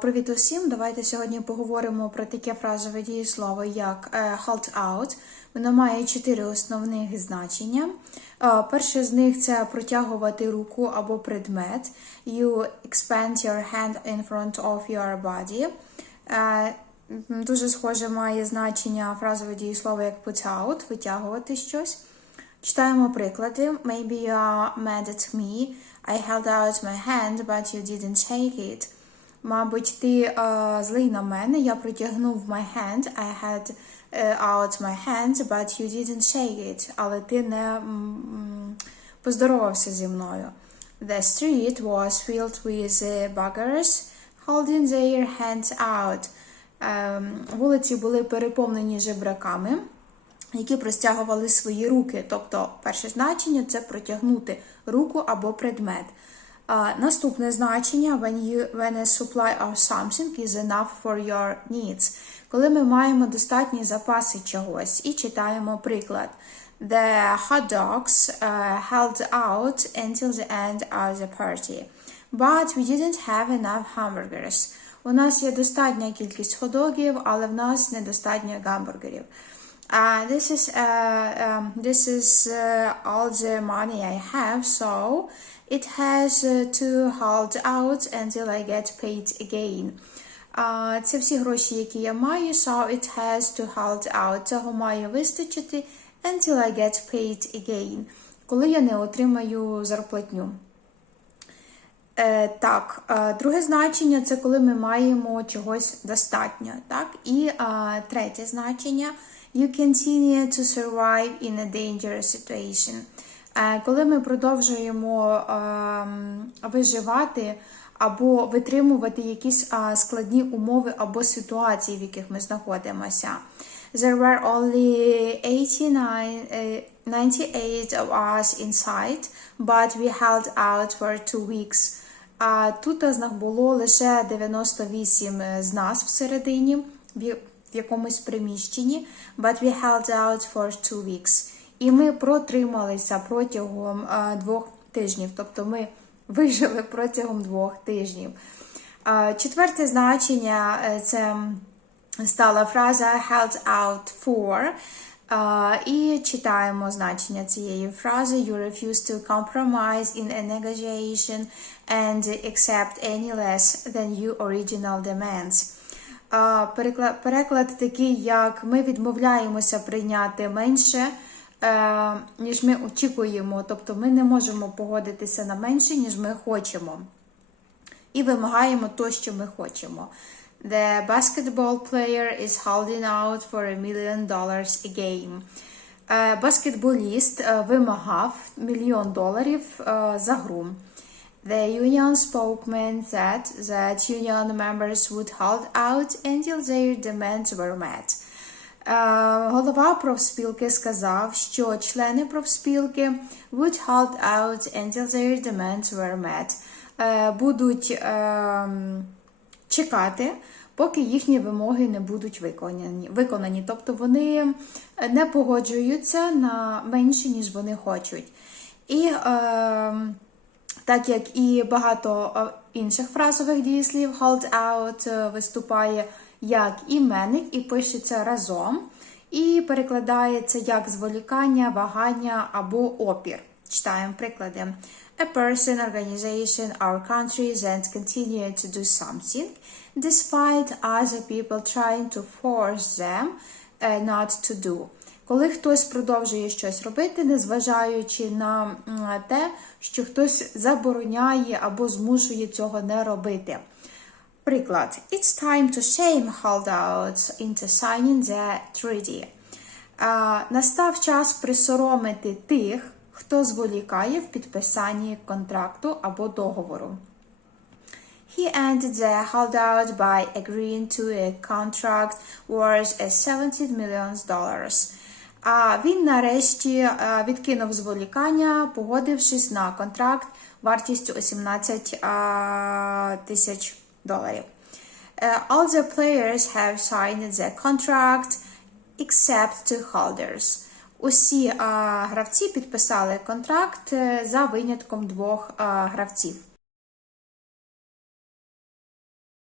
Привіт усім! Давайте сьогодні поговоримо про таке фразове дієслово, як е, hold out. Воно має чотири основних значення. Перше з них це протягувати руку або предмет. You expand your hand in front of your body. Е, Дуже схоже має значення фразове дієслово як put out, витягувати щось. Читаємо приклади. Maybe you are mad at me. I held out my hand, but you didn't shake it. Мабуть, ти е, злий на мене. Я протягнув my hand. I had е, out my hand, but you didn't shake it. Але ти не поздоровався зі мною. The street was filled with е, beggars holding their hands out. Ем, вулиці були переповнені жебраками які простягували свої руки. Тобто, перше значення це протягнути руку або предмет. Наступне значення when, you, when a supply of something is enough for your needs. Коли ми маємо достатні запаси чогось і читаємо приклад. The hot dogs uh, held out until the end of the party. But we didn't have enough hamburgers. У нас є достатня кількість ходогів, але в нас недостатньо гамбургерів. Uh, this is uh, um, this is uh, all the money I have, so it has uh, to hold out until I get paid again. Uh, це всі гроші, які я маю, so it has to hold out. Цього має вистачити until I get paid again. Коли я не отримаю зарплатню. Е, так, е, друге значення це коли ми маємо чогось достатньо. Так? І е, третє значення you continue to survive in a dangerous situation. Е, коли ми продовжуємо е, виживати або витримувати якісь е, складні умови або ситуації, в яких ми знаходимося. There were only 89, е, 98 of us inside, but we held out for two weeks. А тут нас було лише 98 з нас всередині, в якомусь приміщенні, but we held out for two weeks. І ми протрималися протягом а, двох тижнів, тобто ми вижили протягом двох тижнів. А, четверте значення е, це стала фраза held out for. А, і читаємо значення цієї фрази. You refuse to compromise in a negotiation and accept any less than your original demands. Переклад, такий, як ми відмовляємося прийняти менше, е, ніж ми очікуємо. Тобто ми не можемо погодитися на менше, ніж ми хочемо і вимагаємо то, що ми хочемо. The basketball player is holding out for a million dollars a game. Е, Баскетболіст е, вимагав мільйон доларів за гру. The union spokesman said that union members would hold out until their demands were met. Е, Голова профспілки сказав, що члени профспілки would hold out until their demands were met. Е, Будуть ем, чекати, поки їхні вимоги не будуть виконані. виконані. Тобто вони не погоджуються на менше, ніж вони хочуть. І ем, так як і багато е, інших фразових дієслів, hold out е, виступає як іменник і пишеться разом, і перекладається як зволікання, вагання або опір. Читаємо приклади. A person, organization, or country that continue to do something despite other people trying to force them uh, not to do. Коли хтось продовжує щось робити, незважаючи на те, що хтось забороняє або змушує цього не робити. Приклад. It's time to shame holdouts into signing the treaty. Настав час присоромити тих, хто зволікає в підписанні контракту або договору. He ended the holdout by agreeing to a contract worth a 70 million dollars. А він нарешті е, відкинув зволікання, погодившись на контракт вартістю у 17 тисяч доларів. Е, All the players have signed the contract except two holders. Усі а, гравці підписали контракт е, за винятком двох а, гравців.